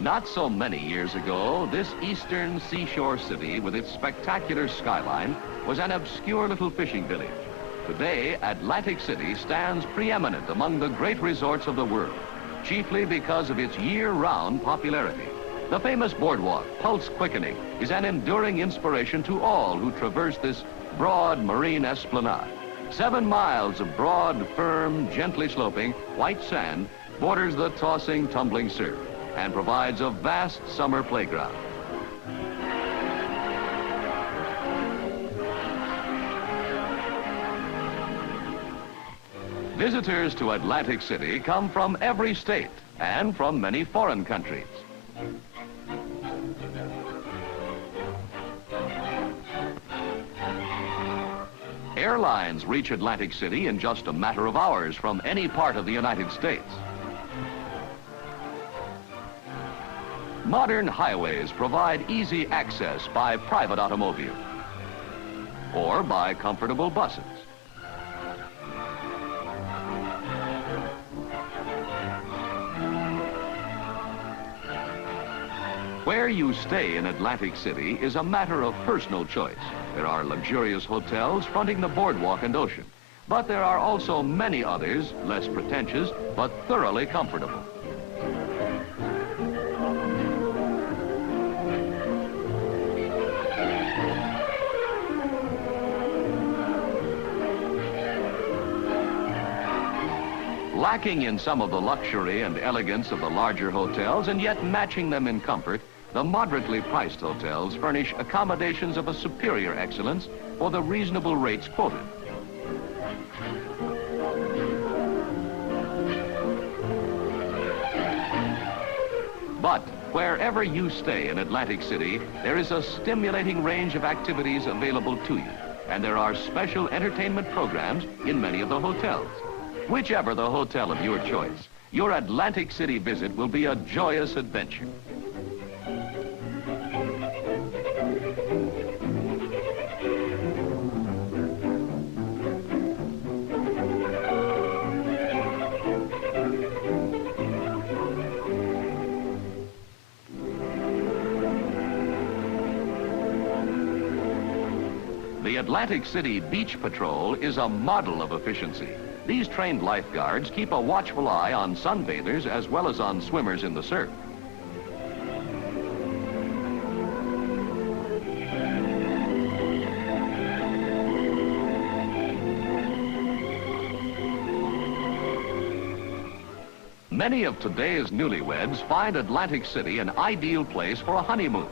Not so many years ago, this eastern seashore city with its spectacular skyline was an obscure little fishing village. Today, Atlantic City stands preeminent among the great resorts of the world, chiefly because of its year-round popularity. The famous Boardwalk, pulse-quickening, is an enduring inspiration to all who traverse this broad marine esplanade. 7 miles of broad, firm, gently sloping, white sand borders the tossing, tumbling surf and provides a vast summer playground. Visitors to Atlantic City come from every state and from many foreign countries. Airlines reach Atlantic City in just a matter of hours from any part of the United States. Modern highways provide easy access by private automobile or by comfortable buses. Where you stay in Atlantic City is a matter of personal choice. There are luxurious hotels fronting the boardwalk and ocean, but there are also many others, less pretentious, but thoroughly comfortable. Lacking in some of the luxury and elegance of the larger hotels and yet matching them in comfort, the moderately priced hotels furnish accommodations of a superior excellence for the reasonable rates quoted. But wherever you stay in Atlantic City, there is a stimulating range of activities available to you, and there are special entertainment programs in many of the hotels. Whichever the hotel of your choice, your Atlantic City visit will be a joyous adventure. The Atlantic City Beach Patrol is a model of efficiency. These trained lifeguards keep a watchful eye on sunbathers as well as on swimmers in the surf. Many of today's newlyweds find Atlantic City an ideal place for a honeymoon.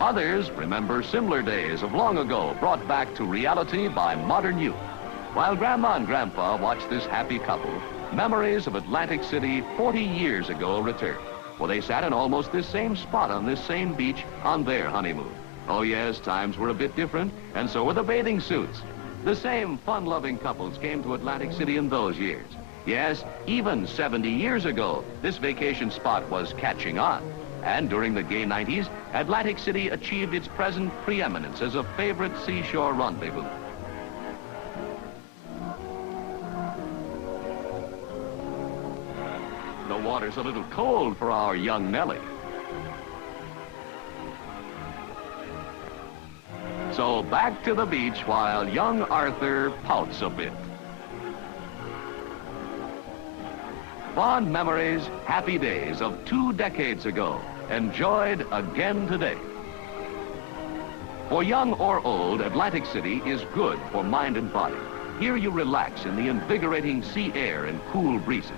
Others remember similar days of long ago brought back to reality by modern youth. While Grandma and Grandpa watched this happy couple, memories of Atlantic City 40 years ago return. Well, they sat in almost this same spot on this same beach on their honeymoon. Oh yes, times were a bit different, and so were the bathing suits. The same fun-loving couples came to Atlantic City in those years. Yes, even 70 years ago, this vacation spot was catching on. And during the gay 90s, Atlantic City achieved its present preeminence as a favorite seashore rendezvous. The water's a little cold for our young Nellie. So back to the beach while young Arthur pouts a bit. Fond memories, happy days of 2 decades ago, enjoyed again today. For young or old, Atlantic City is good for mind and body. Here you relax in the invigorating sea air and cool breezes.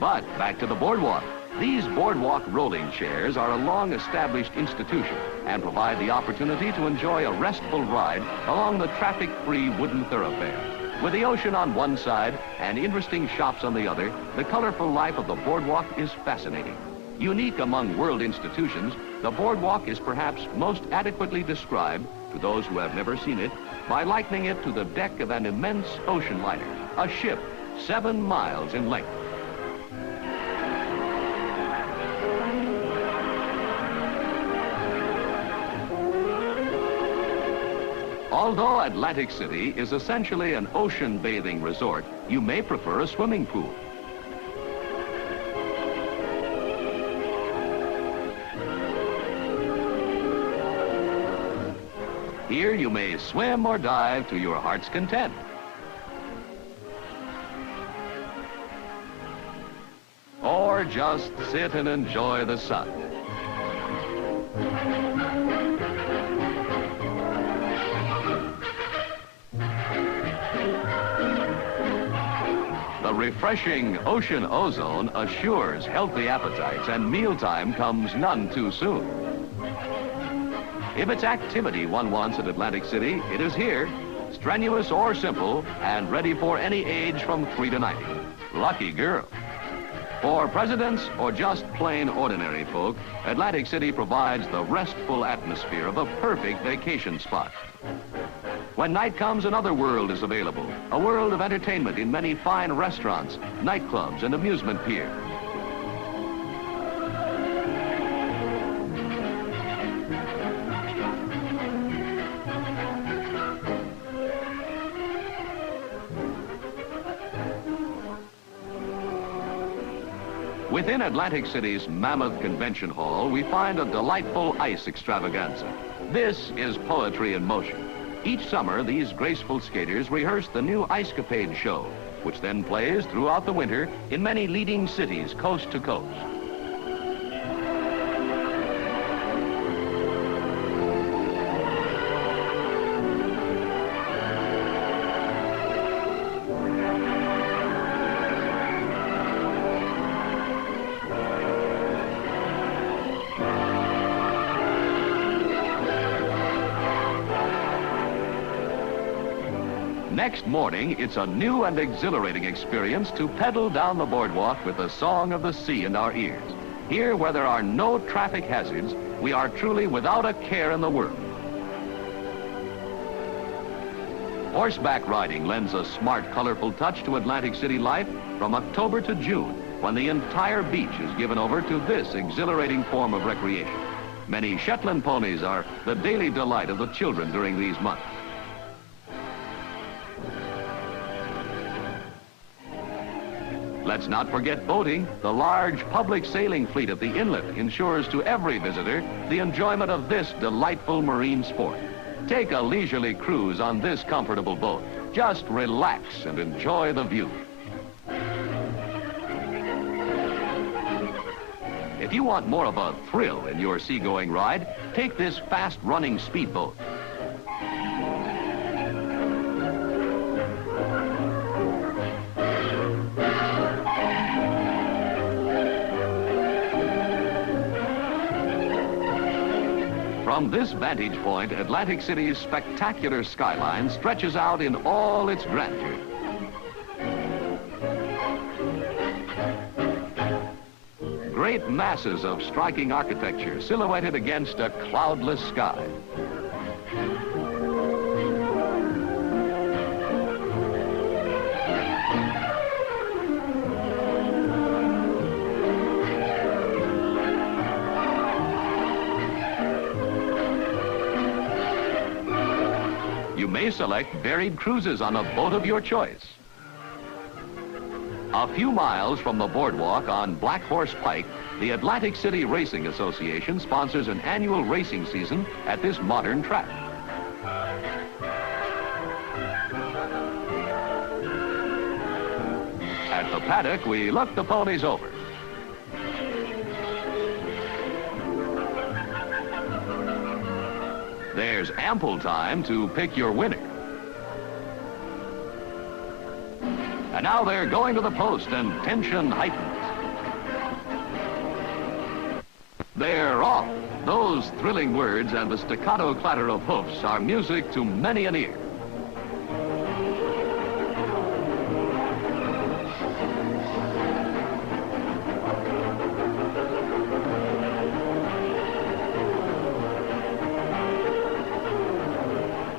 But back to the boardwalk. These boardwalk rolling chairs are a long-established institution and provide the opportunity to enjoy a restful ride along the traffic-free wooden thoroughfare. With the ocean on one side and interesting shops on the other, the colorful life of the boardwalk is fascinating. Unique among world institutions, the boardwalk is perhaps most adequately described, to those who have never seen it, by likening it to the deck of an immense ocean liner, a ship 7 miles in length. Although Atlantic City is essentially an ocean bathing resort, you may prefer a swimming pool. Here you may swim or dive to your heart's content. Or just sit and enjoy the sun. The refreshing ocean ozone assures healthy appetites, and mealtime comes none too soon. If it's activity one wants at Atlantic City, it is here, strenuous or simple, and ready for any age from 3 to 90. Lucky girl. For presidents or just plain ordinary folk, Atlantic City provides the restful atmosphere of a perfect vacation spot. When night comes, another world is available, a world of entertainment in many fine restaurants, nightclubs, and amusement piers. Within Atlantic City's mammoth convention hall, we find a delightful ice extravaganza. This is poetry in motion. Each summer, these graceful skaters rehearse the new Ice Capade show, which then plays throughout the winter in many leading cities coast to coast. Next morning, it's a new and exhilarating experience to pedal down the boardwalk with the song of the sea in our ears. Here, where there are no traffic hazards, we are truly without a care in the world. Horseback riding lends a smart, colorful touch to Atlantic City life from October to June, when the entire beach is given over to this exhilarating form of recreation. Many Shetland ponies are the daily delight of the children during these months. Let's not forget boating. The large public sailing fleet at the inlet ensures to every visitor the enjoyment of this delightful marine sport. Take a leisurely cruise on this comfortable boat. Just relax and enjoy the view. If you want more of a thrill in your seagoing ride, take this fast-running speedboat. From this vantage point, Atlantic City's spectacular skyline stretches out in all its grandeur. Great masses of striking architecture silhouetted against a cloudless sky. You may select varied cruises on a boat of your choice. A few miles from the boardwalk on Black Horse Pike, the Atlantic City Racing Association sponsors an annual racing season at this modern track. At the paddock, we look the ponies over. There's ample time to pick your winner. And now they're going to the post, and tension heightens. They're off. Those thrilling words and the staccato clatter of hoofs are music to many an ear.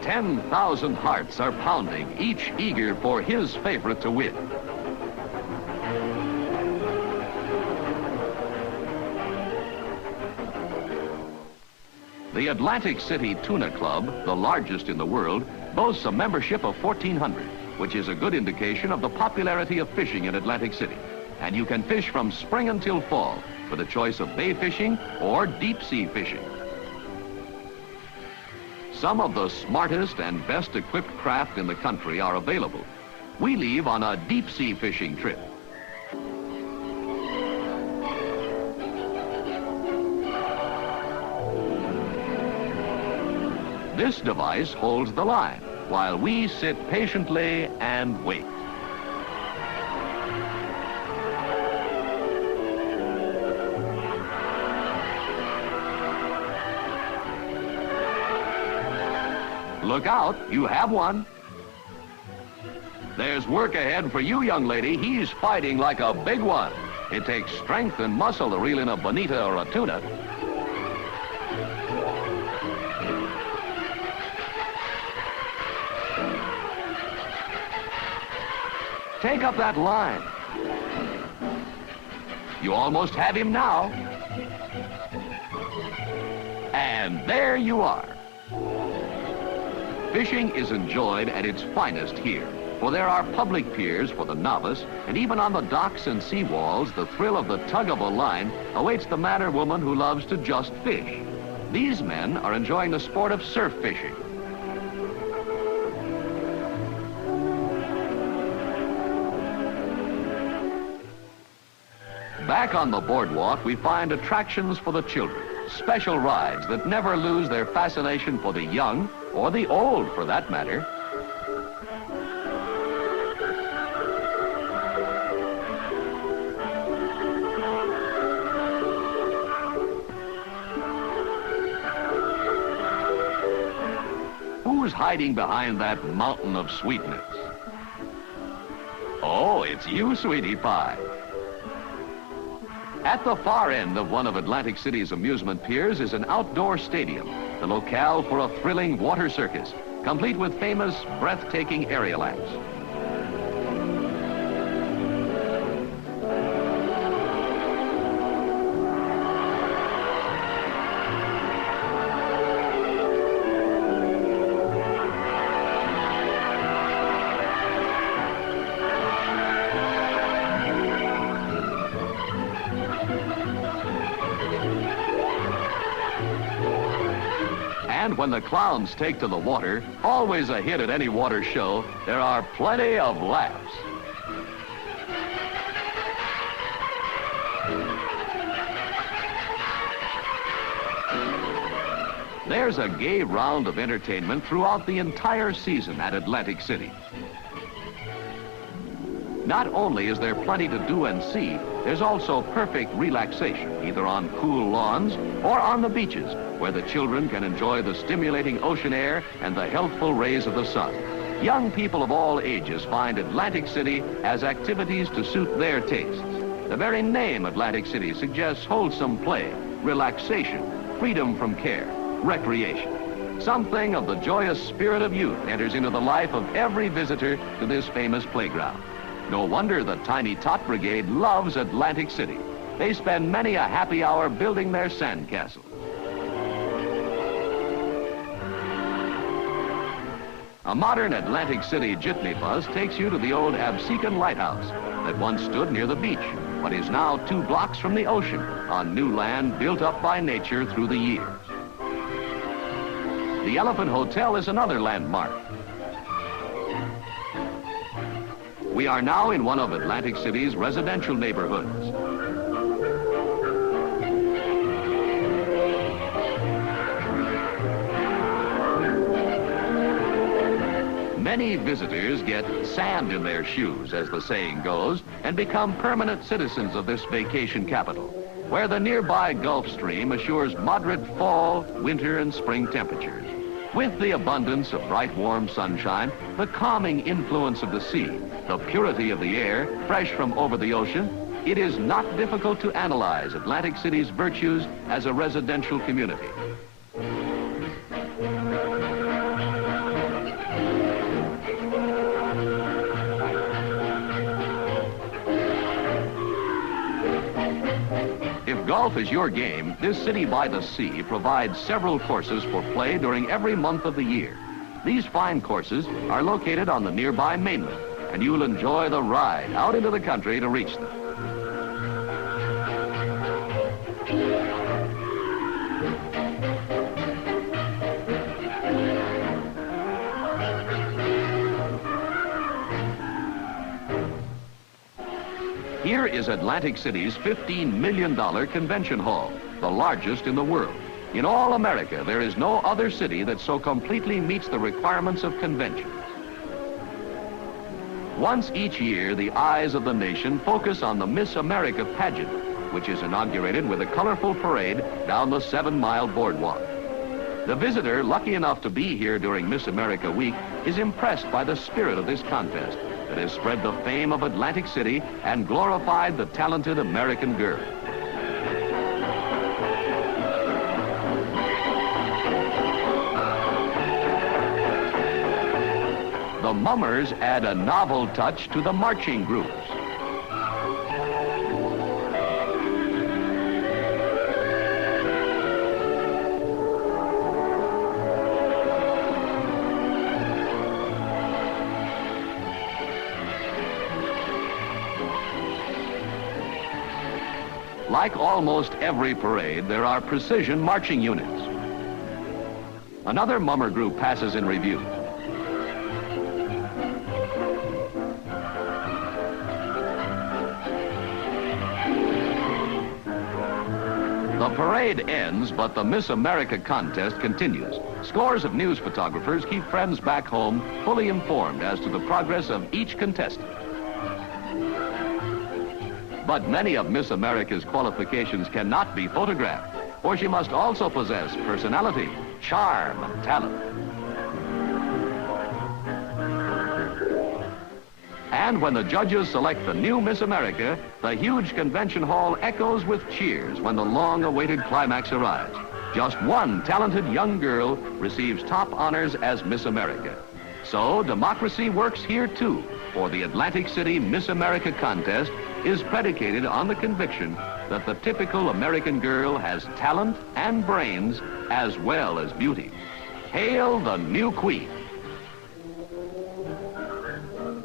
"10,000 hearts are pounding, each eager for his favorite to win." The Atlantic City Tuna Club, the largest in the world, boasts a membership of 1,400, which is a good indication of the popularity of fishing in Atlantic City. And you can fish from spring until fall, with a choice of bay fishing or deep sea fishing. some of the smartest and best equipped craft in the country are available, we leave on a deep-sea fishing trip. This device holds the line while we sit patiently and wait. Look out, you have one. There's work ahead for you, young lady. He's fighting like a big one. It takes strength and muscle to reel in a bonita or a tuna. Take up that line. You almost have him now. And there you are. Fishing is enjoyed at its finest here, for there are public piers for the novice, and even on the docks and seawalls, the thrill of the tug of a line awaits the man or woman who loves to just fish. These men are enjoying the sport of surf fishing. Back on the boardwalk, we find attractions for the children, special rides that never lose their fascination for the young, or the old, for that matter. Who's hiding behind that mountain of sweetness? Oh, it's you, sweetie pie. At the far end of one of Atlantic City's amusement piers is an outdoor stadium, the locale for a thrilling water circus, complete with famous, breathtaking aerial acts. And when the clowns take to the water, always a hit at any water show, there are plenty of laughs. There's a gay round of entertainment throughout the entire season at Atlantic City. Not only is there plenty to do and see, there's also perfect relaxation, either on cool lawns or on the beaches, where the children can enjoy the stimulating ocean air and the healthful rays of the sun. Young people of all ages find Atlantic City has activities to suit their tastes. The very name Atlantic City suggests wholesome play, relaxation, freedom from care, recreation. Something of the joyous spirit of youth enters into the life of every visitor to this famous playground. No wonder the Tiny Tot Brigade loves Atlantic City. They spend many a happy hour building their sandcastle. A modern Atlantic City jitney bus takes you to the old Absecon Lighthouse that once stood near the beach, but is now 2 blocks from the ocean on new land built up by nature through the years. The Elephant Hotel is another landmark. We are now in one of Atlantic City's residential neighborhoods. Many visitors get sand in their shoes, as the saying goes, and become permanent citizens of this vacation capital, where the nearby Gulf Stream assures moderate fall, winter, and spring temperatures. With the abundance of bright, warm sunshine, the calming influence of the sea, the purity of the air, fresh from over the ocean, it is not difficult to analyze Atlantic City's virtues as a residential community. If golf is your game, this city by the sea provides several courses for play during every month of the year. These fine courses are located on the nearby mainland, and you'll enjoy the ride out into the country to reach them. Here is Atlantic City's $15 million convention hall, the largest in the world. In all America, there is no other city that so completely meets the requirements of conventions. Once each year, the eyes of the nation focus on the Miss America pageant, which is inaugurated with a colorful parade down the 7-mile boardwalk. The visitor, lucky enough to be here during Miss America Week, is impressed by the spirit of this contest that has spread the fame of Atlantic City and glorified the talented American girl. The mummers add a novel touch to the marching groups. Like almost every parade, there are precision marching units. Another mummer group passes in review. The parade ends, but the Miss America contest continues. Scores of news photographers keep friends back home fully informed as to the progress of each contestant. But many of Miss America's qualifications cannot be photographed, for she must also possess personality, charm, and talent. And when the judges select the new Miss America, the huge convention hall echoes with cheers when the long-awaited climax arrives. Just one talented young girl receives top honors as Miss America. So democracy works here too, for the Atlantic City Miss America contest is predicated on the conviction that the typical American girl has talent and brains as well as beauty. Hail the new queen.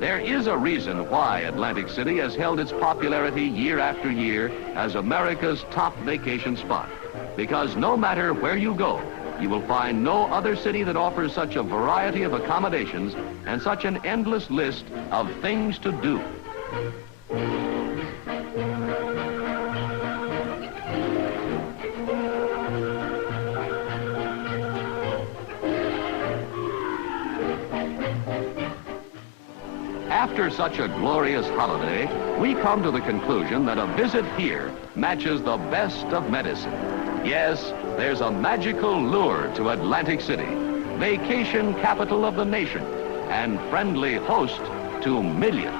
There is a reason why Atlantic City has held its popularity year after year as America's top vacation spot. Because no matter where you go, you will find no other city that offers such a variety of accommodations and such an endless list of things to do. After such a glorious holiday, we come to the conclusion that a visit here matches the best of medicine. Yes, there's a magical lure to Atlantic City, vacation capital of the nation, and friendly host to millions.